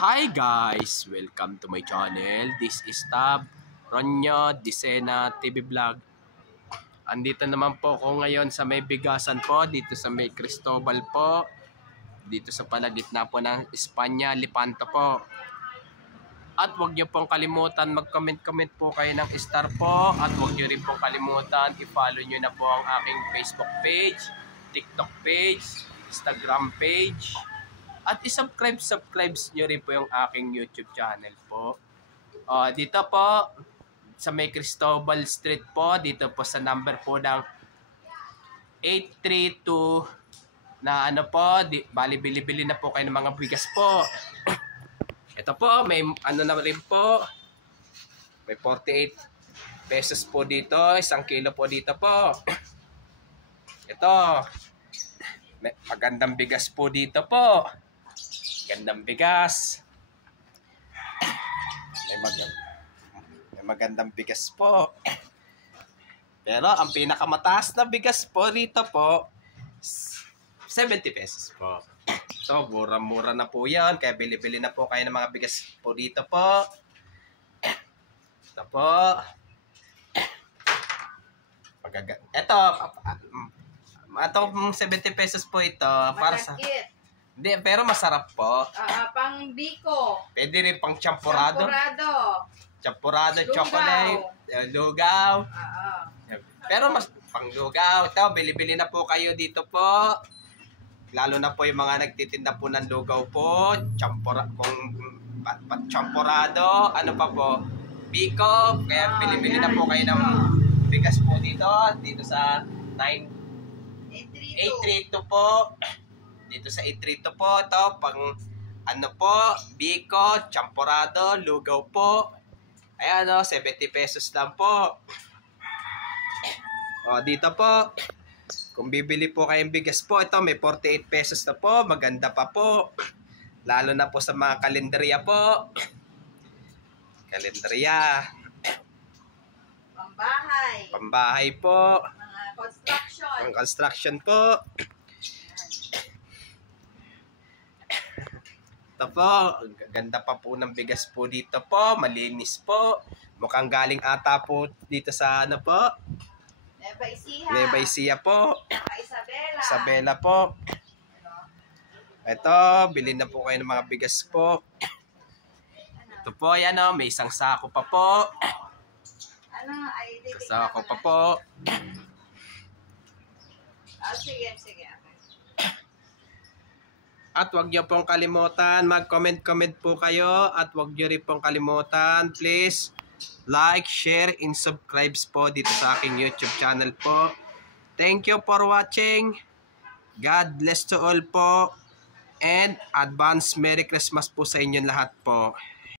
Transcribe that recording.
Hi guys! Welcome to my channel. This is Tab Ronyo Disena TV Vlog. Andito naman po ako ngayon sa may bigasan po, dito sa may Cristobal po, dito sa palagitna po ng Espanya, Lepanto po. At huwag niyo pong kalimutan mag-comment po kayo ng star po, at huwag niyo rin pong kalimutan i-follow niyo na po ang aking Facebook page, TikTok page, Instagram page. At i-subscribe nyo rin po yung aking YouTube channel po. Dito po, sa may Cristobal Street po, dito po sa number po ng 832 na ano po, bali bili-bili na po kayo ng mga bigas po. Ito po, may ano na rin po, may 48 pesos po dito, 1 kilo po dito po. Ito, may magandang bigas po dito po. Gandang bigas. May magandang bigas po. Pero ang pinakamataas na bigas po rito po, 70 pesos po. So, mura-mura na po yan. Kaya bili-bili na po kayo ng mga bigas po dito po. Ito po. Itong 70 pesos po ito. Para sa... Hindi, pero masarap po. Pang biko. Pwede rin pang champurado. Champurado, Lugaw. Chocolate, lugaw. Pero mas pang lugaw. Ito, bili-bili na po kayo dito po. Lalo na po yung mga nagtitinda po ng lugaw po. Champurado. Ano pa po? Biko. Kaya bili-bili na po kayo ng bigas po dito. Dito sa 832 po. Dito sa 832 po, ito, pang ano po, biko, champurado, lugaw po. Ayan o, 70 pesos lang po. Dito po, kung bibili po kayong bigas po, ito may 48 pesos na po, maganda pa po. Lalo na po sa mga kalendarya po. Kalendarya. Pambahay. Pambahay po. Mga construction. Pang construction po. Ito po, ganda pa po ng bigas po dito po, malinis po. Mukhang galing ata po dito sa ano po? Nueva Ecija po. Isabela po. Ito, bilhin na po kayo ng mga bigas po. Ito po, yan o, may isang sako pa po. Sako pa po. Sige. At huwag niyo pong kalimutan, mag-comment po kayo. At huwag niyo rin pong kalimutan, please, like, share, and subscribe po dito sa aking YouTube channel po. Thank you for watching. God bless to all po. And advance Merry Christmas po sa inyong lahat po.